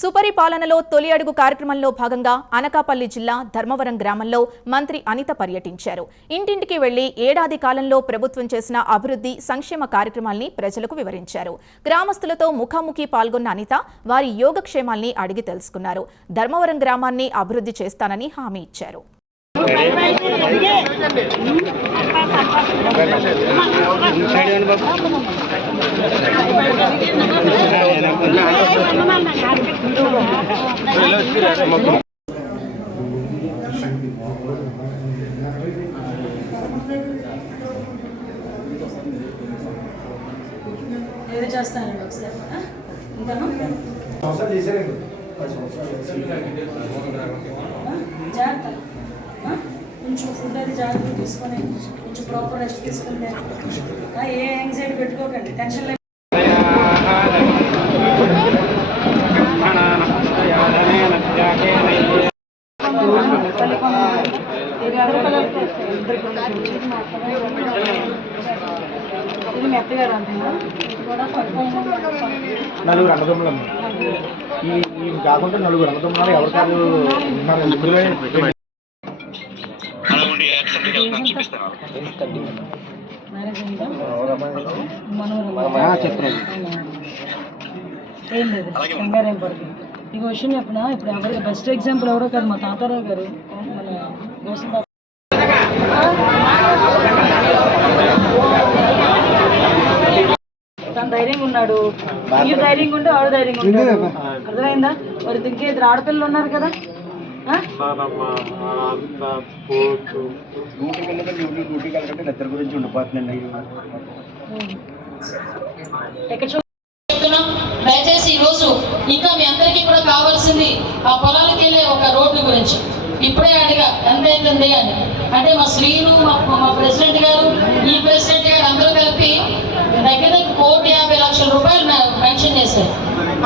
సుపరిపాలనలో తొలి అడుగు కార్యక్రమంలో భాగంగా అనకాపల్లి జిల్లా ధర్మవరం గ్రామంలో మంత్రి అనిత పర్యటించారు. ఇంటింటికి వెళ్ళి ఏడాది కాలంలో ప్రభుత్వం చేసిన అభివృద్ధి సంక్షేమ కార్యక్రమాల్ని ప్రజలకు వివరించారు. గ్రామస్తులతో ముఖాముఖి పాల్గొన్న అనిత వారి యోగక్షేమాల్ని అడిగి తెలుసుకున్నారు. ధర్మవరం గ్రామాన్ని అభివృద్ధి చేస్తానని హామీ ఇచ్చారు. ఏది చేస్తానండి ఒకసారి? ఉంటాను సంవత్సరాలు చేశారండి? జాగ్రత్త? కొంచెం ఫుడ్ అది జాగ్రత్త తీసుకొని కొంచెం ప్రాపర్ రెస్ట్ తీసుకుంటే ఆ, ఏ యాంగ్జైటీ పెట్టుకోకండి. టెన్షన్ లేదు నలుగురు అన్నదమ్ములు ఈ కాకుండా నలుగురు అన్నదమ్ములు ఎవరికారు ఉన్నారు ఏం లేదు. కంగారు ఇక విషయం చెప్పిన? ఇప్పుడు ఎవరు బెస్ట్ ఎగ్జాంపుల్ ఎవరో కాదు మా తాతారావు గారు. మన గోసం తాత- తను ధైర్యంగా ఉన్నాడు. మీరు ధైర్యంగా ఉంటే ఆవిడ ధైర్యంగా ఉంటాడు. అర్థమైందా? మరి ఇద్దరు ఆడపిల్లలు ఉన్నారు కదా. ఆ? డ్యూటీ వెళ్ళకంటే నిద్ర గురించి ఉండిపోతుందండి చెప్తున్నాం దయచేసి ఈ రోజు ఇంకా మీ అందరికీ కూడా కావాల్సింది ఆ పొలాలకు వెళ్ళే ఒక రోడ్డు గురించి. ఇప్పుడే అడిగా ఎంత అవుతుంది అని. అంటే మా శ్రీను మా ప్రెసిడెంట్ గారు ఈ ప్రెసిడెంట్ గారు అందరూ కలిపి దగ్గర దగ్గర కోటి యాభై లక్షల రూపాయలు మెన్షన్ చేశారు.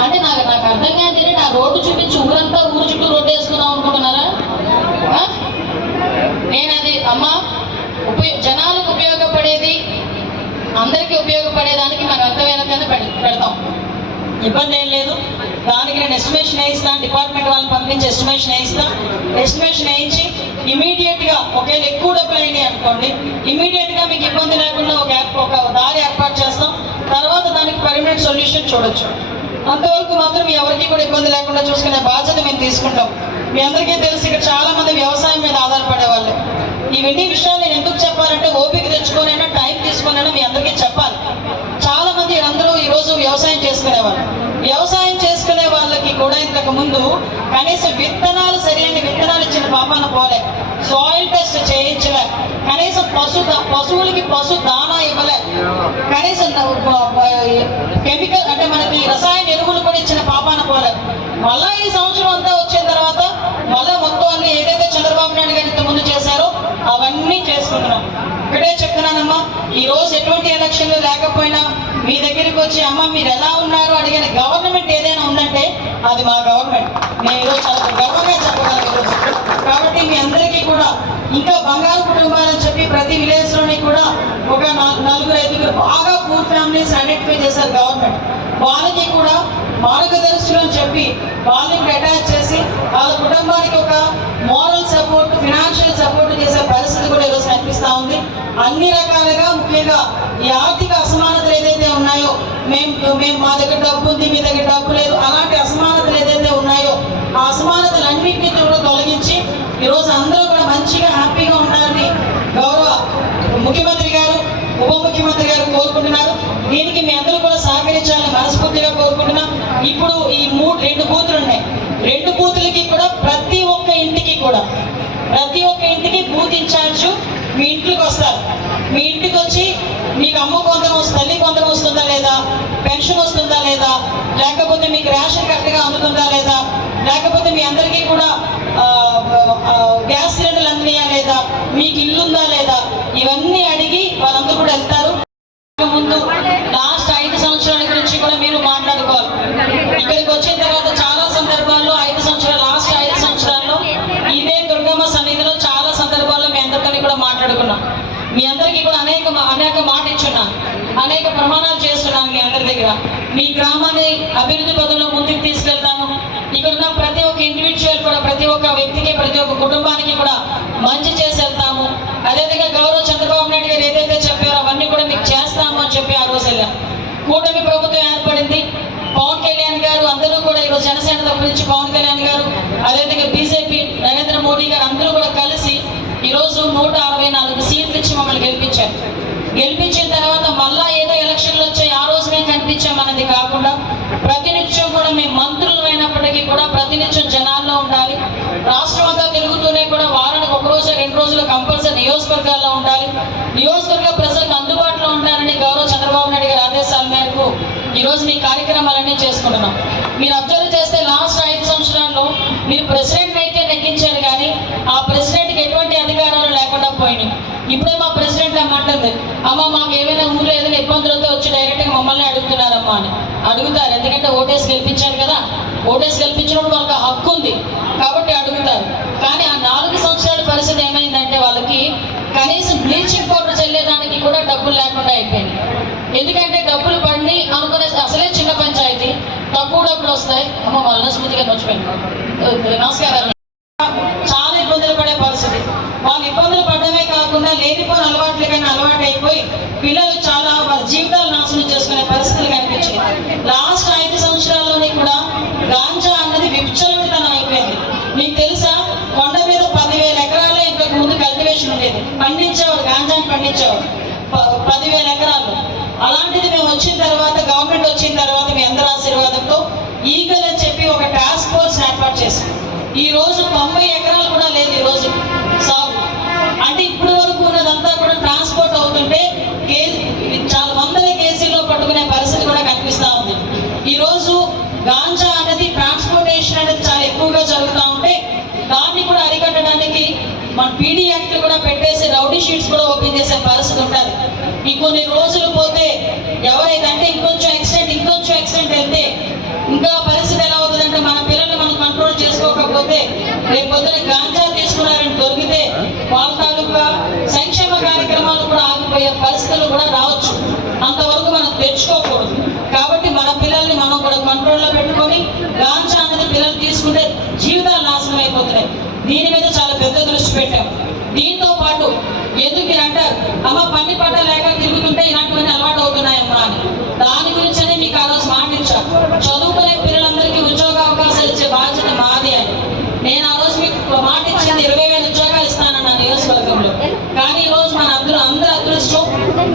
అంటే నాకు నాకు అర్థం కాదు నా రోడ్డు చూపించి ఊరంతా ఊరు చుట్టూ రోడ్డు వేసుకుందాం అనుకుంటున్నారా ఆ? నేను అది అమ్మా ఉపయో జనాలకు ఉపయోగపడేది అందరికీ ఉపయోగపడేదానికి మనం అర్థమైన పెడతాం. ఇబ్బంది ఏం లేదు. దానికి నేను ఎస్టిమేషన్ వేయిస్తాను డిపార్ట్మెంట్ వాళ్ళని పంపించి ఎస్టిమేషన్ వేయిస్తా. ఎస్టిమేషన్ వేయించి ఇమీడియట్గా ఒకవేళ ఎక్కువ డబ్బులు అయినాయి అనుకోండి ఇమీడియట్గా మీకు ఇబ్బంది లేకుండా ఒక యాప్ ఒక దారి ఏర్పాటు చేస్తాం. తర్వాత దానికి పర్మనెంట్ సొల్యూషన్ చూడొచ్చు. అంతవరకు మాత్రం ఎవరికి కూడా ఇబ్బంది లేకుండా చూసుకునే బాధ్యత మేము తీసుకుంటాం. మీ అందరికీ తెలుసు ఇక్కడ చాలా మంది వ్యవసాయం మీద ఆధారపడే వాళ్ళు. ఇవన్నీ విషయాలు నేను ఎందుకు చెప్పాలంటే ఓపిక తెచ్చుకోనైనా టైం తీసుకొనైనా మీ అందరికీ చెప్పాలి. చాలా మంది అందరూ ఈ రోజు వ్యవసాయం చేసుకునేవారు వ్యవసాయం చేసుకునే వాళ్ళకి కూడా ఇంతకు ముందు కనీసం విత్తనాలు సరైన విత్తనాలు ఇచ్చిన పాపాన పోలే. సాయిల్ టెస్ట్ చేయించలే. కనీసం పశు పశువులకి పశు దానా ఇవ్వలే. కనీసం కెమికల్ అంటే మనకి రసాయన ఎరువులు కూడా ఇచ్చిన పాపాన పోలే. మళ్ళా ఈ సంవత్సరం అంతా వచ్చిన తర్వాత మళ్ళా మొత్తం అన్ని ఏదైతే చంద్రబాబు నాయుడు గారు ఇంత ముందు చేశారో అవన్నీ చేసుకుంటున్నాం ఇక్కడే చెప్తున్నానమ్మా. ఈ రోజు ఎటువంటి ఎలక్షన్లు లేకపోయినా మీ దగ్గరికి వచ్చి అమ్మ మీరు ఎలా ఉన్నారు? అడిగిన గవర్నమెంట్ ఏదైనా ఉందంటే అది మా గవర్నమెంట్. నేను ఈరోజు చాలా గర్వంగా చెప్పగలను ఈరోజు కాబట్టి మీ అందరికీ కూడా ఇంకా బంగారు కుటుంబాలని చెప్పి ప్రతి విలేజ్లోని కూడా ఒక నలుగురు ఐదుగురు బాగా పూర్ ఫ్యామిలీస్ ఐడెంటిఫై చేశారు గవర్నమెంట్. వాళ్ళకి కూడా మార్గదర్శులు అని చెప్పి వాళ్ళని అటాచ్ చేసి వాళ్ళ కుటుంబానికి ఒక మోరల్ సపోర్ట్ ఫినాన్షియల్ సపోర్ట్ చేసే పరిస్థితి కూడా ఈరోజు కనిపిస్తా ఉంది అన్ని రకాలుగా ముఖ్యంగా ఈ ఆర్థిక అసమానతలు ఏదైతే ఉన్నాయో మేము మేము మా దగ్గర డబ్బు ఉంది మీ దగ్గర డబ్బు లేదు అలాంటి అసమానతలు ఏదైతే ఉన్నాయో ఆ అసమానతలన్నింటినీ కూడా తొలగించి ఈరోజు అందరూ కూడా మంచిగా హ్యాపీగా ఉండాలని గౌరవ ముఖ్యమంత్రి గారు ఉప ముఖ్యమంత్రి గారు కోరుకుంటున్నారు. దీనికి మీ అందరూ కూడా సహకరించాలని మనస్ఫూర్తిగా కోరుకుంటున్నాం. ఇప్పుడు ఈ మూడు రెండు బూతులు ఉన్నాయి. రెండు బూతులకి కూడా ప్రతి ఒక్క ఇంటికి కూడా ప్రతి ఒక్క ఇంటికి బూత్ ఇన్ఛార్జ్ మీ ఇంటికి వస్తారు మీ ఇంటికి వచ్చి మీకు అమ్మ పొందడం తల్లి పొందడం వస్తుందా లేదా? పెన్షన్ వస్తుందా లేదా? లేకపోతే మీకు రేషన్ కరెక్ట్గా అందుతుందా లేదా? లేకపోతే మీ అందరికీ కూడా గ్యాస్ సిలిండర్లు అందినాయా లేదా? మీకు ఇల్లుందా లేదా? ఇవన్నీ అడిగి వాళ్ళందరూ కూడా వెళ్తారు. ముందు లాస్ట్ ఐదు సంవత్సరాల గురించి కూడా మీరు మాట్లాడుకోవాలి. ఇక్కడికి వచ్చిన తర్వాత చాలా సందర్భాల్లో అధ్యక్షుడిగా మీ గ్రామాన్ని అభివృద్ధి పదంలో ముందుకు తీసుకెళ్తాను ఇక్కడున్న ప్రతి ఒక్క ఇండివిజువల్ కూడా ప్రతి ఒక్క వ్యక్తికి ప్రతి ఒక్క కుటుంబానికి కూడా మంచి చేసి వెళ్తాము. అదేవిధంగా గౌరవ చంద్రబాబు నాయుడు గారు ఏదైతే చెప్పారో అవన్నీ కూడా మీకు చేస్తాము అని చెప్పి ఆ రోజు కూటమి ప్రభుత్వం ఏర్పడింది. పవన్ కళ్యాణ్ గారు అందరూ కూడా ఈరోజు జనసేన తప్పించి నుంచి పవన్ కళ్యాణ్ గారు అదేవిధంగా బీజేపీ నరేంద్ర మోడీ గారు అందరూ కూడా కలిసి ఈరోజు నూట అరవై నాలుగు సీట్లు ఇచ్చి మమ్మల్ని గెలిపించారు. గెలిపించిన ప్రతినిత్యం కూడా మేము మంత్రులు అయినప్పటికీ కూడా ప్రతినిత్యం జనాల్లో ఉండాలి. రాష్ట్రం అంతా తిరుగుతూనే కూడా వారానికి ఒక రోజు రెండు రోజులు కంపల్సరీ నియోజకవర్గాల్లో ఉండాలి. నియోజకవర్గ ప్రజలకు అందుబాటులో ఉంటారని గౌరవ చంద్రబాబు నాయుడు గారి ఆదేశాల మేరకు ఈ రోజు మీ కార్యక్రమాలన్నీ చేసుకుంటున్నాం. మీరు అబ్జర్వ్ చేస్తే లాస్ట్ ఐదు సంవత్సరాల్లో మీరు ప్రెసిడెంట్ అయితే నెగ్గించారు కానీ ఆ ప్రెసిడెంట్కి ఎటువంటి అధికారాలు లేకుండా పోయినాయి. ఇప్పుడే మా ప్రెసిడెంట్ అమ్మంటుంది అమ్మ మాకు ఏమైనా ఊర్లో ఏదైనా ఇబ్బందులతో వచ్చి డైరెక్ట్గా మమ్మల్ని అడుగుతున్నారమ్మా అని అడుగుతారు. ఎందుకంటే ఓటేసి గెలిపించారు కదా. ఓటేసి గెలిపించినప్పుడు వాళ్ళకి హక్కు ఉంది కాబట్టి అడుగుతారు. కానీ ఆ నాలుగు సంవత్సరాల పరిస్థితి ఏమైందంటే వాళ్ళకి కనీసం బ్లీచింగ్ పౌడర్ చల్లేదానికి కూడా డబ్బులు లేకుండా అయిపోయింది. ఎందుకంటే డబ్బులు పడి అనుకునే అసలే చిన్న పంచాయతీ. తక్కువ డబ్బులు వస్తాయి. అమ్మ వాళ్ళ స్మృతిగా మర్చిపోయింది నమస్కారం. చాలా ఇబ్బందులు పడే పరిస్థితి. వాళ్ళు ఇబ్బందులు పడడమే కాకుండా లేనిపోయిన అలవాట్లు కానీ అలవాటు అయిపోయి పిల్లలు చాలా వాళ్ళ జీవితాలు నాశనం చేసుకునే పరిస్థితులు కనిపించాయి లాస్ట్ ఐదు సంవత్సరాల్లోనే కూడా గాంజా అన్నది విచ్చలవిడితనం అయిపోయింది మీకు తెలుసా కొండ మీద పదివేల ఎకరాల్లో ఇంకొక ముందు కల్టివేషన్ ఉండేది పండించేవాడు గాంజాని పదివేల ఎకరాలు. అలాంటిది మేము వచ్చిన తర్వాత గవర్నమెంట్ వచ్చిన తర్వాత మీ అందరి ఆశీర్వాదంతో ఈగలని అని చెప్పి ఒక టాస్క్ ఫోర్స్ ఏర్పాటు చేశాం. ఈ రోజు తొంభై ఎకరాలు కూడా లేదు ఈ రోజు సాగు అంటే ఇప్పుడు వరకు ఉన్నదంతా కూడా ట్రాన్స్పోర్ట్ అవుతుంటే కేజీ చాలా వందల కేజీల్లో పట్టుకునే పరిస్థితి కూడా కనిపిస్తా ఉంది ఈ రోజు గాంజా అనేది ట్రాన్స్పోర్టేషన్ అనేది చాలా ఎక్కువగా జరుగుతూ ఉంటే దాన్ని కూడా అరికట్టడానికి మన పీడీ యాక్ట్ కూడా పెట్టేసి రౌడీ షీట్స్ కూడా ఓపెన్ చేసే పరిస్థితి ఉంటుంది. ఇంకొన్ని రోజులు పోతే ఎవరైతే ఇంకొంచెం ఎక్స్టెంట్ ఇంకొంచెం ఎక్స్టెంట్ వెళ్తే ఇంకా పరిస్థితి ఎలా అవుతుందంటే మన పిల్లల్ని మనం కంట్రోల్ చేసుకోకపోతే రేపు పొద్దున గాంజా తీసుకున్నారని దొరికితే వాళ్ళ తాలూకా సంక్షేమ కార్యక్రమాలు కూడా ఆగిపోయే పరిస్థితులు కూడా రావచ్చు. అంతవరకు మనం తెచ్చుకోకూడదు. కాబట్టి మన పిల్లల్ని మనం కూడా కంట్రోల్లో పెట్టుకొని గాంజా అనేది పిల్లలు తీసుకుంటే జీవితాలు నాశనం అయిపోతున్నాయి. దీని మీద చాలా పెద్ద దృష్టి పెట్టాం. దీంతో పాటు ఎందుకు అంటారు అమ్మ పని పట్ట లేక తిరుగుతుంటే ఇలాంటివన్నీ అలవాటు అవుతున్నాయమ్మా అని. దాని గురించనే మీకు ఆ రోజు మాట చదువుకునే పిల్లలందరికీ ఉద్యోగ అవకాశాలు ఇచ్చే బాధ్యత మాది అని నేను ఆ రోజు మీకు మాట ఇచ్చింది ఇరవై వేల ఉద్యోగాలు ఇస్తానన్న నియోజకవర్గంలో కానీ ఈ రోజు మన అందరూ అందరూ అదృష్టం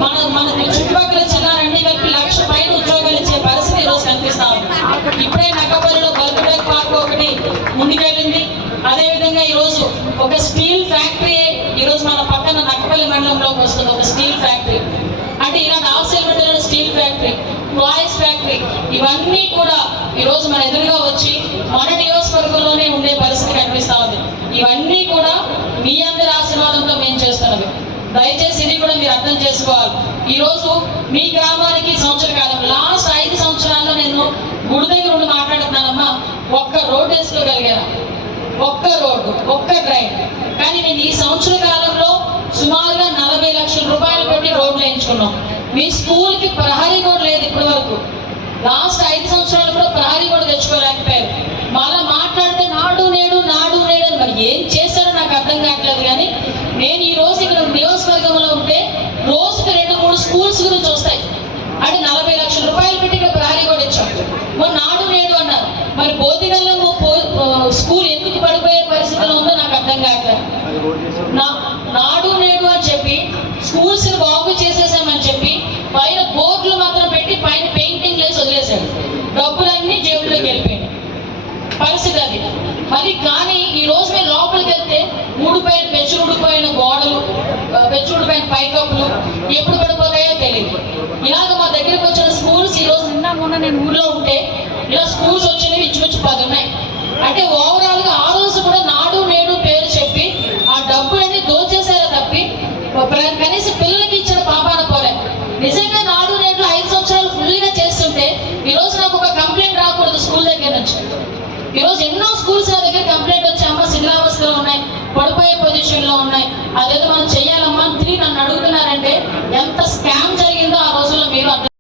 మన మన చుట్టుపక్కల జిల్లాలన్నీ కలిపి లక్ష పైన ఉద్యోగాలు ఇచ్చే పరిస్థితి ఈ రోజు కనిపిస్తా ఉంది ఇప్పుడే నక్కపల్లిలో బల్బుడే పార్క్ ఒకటి ముందుకెళ్ళింది అదే విధంగా ఈ రోజు ఒక స్టీల్ ఫ్యాక్టరీ ఈ రోజు మన పక్కన మండలంలో వస్తుంది ఒక స్టీల్ ఫ్యాక్టరీ. అంటే ఇలా ఆవశ్యకమైన స్టీల్ ఫ్యాక్టరీ టాయ్స్ ఫ్యాక్టరీ ఇవన్నీ కూడా ఈ రోజు మన ఎదురుగా వచ్చి మన నియోజకవర్గంలోనే ఉండే పరిస్థితి కనిపిస్తూ ఉంది. ఇవన్నీ కూడా మీ అందరి ఆశీర్వాదంతో మేము చేస్తున్నవి. దయచేసి ఇది కూడా మీరు అర్థం చేసుకోవాలి. ఈరోజు మీ గ్రామానికి సంవత్సర కాలం లాస్ట్ ఐదు సంవత్సరాల్లో నేను గుడి దగ్గర ఉండి మాట్లాడుతున్నానమ్మా ఒక్క రోడ్ వేసుకోగలిగాను ఒక్క రోడ్డు ఒక్క డ్రైన్. కానీ నేను ఈ సంవత్సర కాలంలో సుమారుగా నలభై లక్షల రూపాయలు పెట్టి రోడ్లు వేయించుకున్నాం. మీ స్కూల్కి ప్రహరీ కూడా లేదు ఇప్పటి వరకు లాస్ట్ ఐదు సంవత్సరాలు కూడా ప్రహరీ కూడా తెచ్చుకోలేకపోయారు. మళ్ళా మాట్లాడితే నాడు నేడు నాడు నేడు అని మరి ఏం చేశారో నాకు అర్థం కావట్లేదు కానీ నేను ఈ రోజు ఇక్కడ నియోజకవర్గంలో ఉంటే రోజుకి రెండు మూడు స్కూల్స్ గురించి వస్తాయి. అంటే నలభై లక్షల రూపాయలు పెట్టి ఇక్కడ ప్రహరీ కూడా ఇచ్చాం. మరి నాడు నేడు అన్నారు. మరి బోధిగల్ స్కూల్ ఎందుకు పడిపోయే పరిస్థితిలో ఉందో నాకు అర్థం కావట్లేదు అది రోడ్ చేసాం నా- నాడు నేడు అని చెప్పి స్కూల్స్ బాగు చేసేసామని చెప్పి పైన బోర్డులు మాత్రం పెట్టి పైన పెయింటింగ్ వేసి వదిలేశాడు డబ్బులన్నీ జేబులోకి వెళ్ళిపోయాయి పరిస్థితి అది మరి కానీ ఈ రోజు మేము లోపలికి వెళ్తే ఊడిపోయిన పెచ్చుడిపోయిన గోడలు ఆ, పెచ్చుడిపోయిన పైకప్పులు ఎప్పుడు పడిపోతాయో తెలియదు ఇలాగ మా దగ్గరికి వచ్చిన స్కూల్స్ ఈ రోజు నిన్న మొన్న నేను ఊర్లో ఉంటే ఇలా స్కూల్స్ వచ్చినవి ఇంచుమించు పది ఉన్నాయి అంటే ఓవరాల్గా ఆ రోజు కూడా నాడు నేడు పేరు చెప్పి ఆ డబ్బులన్నీ దోచేసారే తప్పి ప్ర- కనీసం పిల్లలకి ఇచ్చిన పాపాన పోలే నిజంగా నాడు నేడు ఐదు సంవత్సరాలు ఫుల్గా చేస్తుంటే ఈ రోజు నాకు ఒక కంప్లైంట్ రాకూడదు స్కూల్ దగ్గర నుంచి ఈ రోజు ఎన్నో స్కూల్స్ నా దగ్గర కంప్లైంట్ వచ్చి అమ్మ శిథిలావస్థలో ఉన్నాయి పడిపోయే పొజిషన్లో ఉన్నాయి అదేదో మనం చెయ్యాలమ్మా అని తిరిగి నన్ను అడుగుతున్నారంటే ఎంత స్కామ్ జరిగిందో ఆ రోజుల్లో మీరు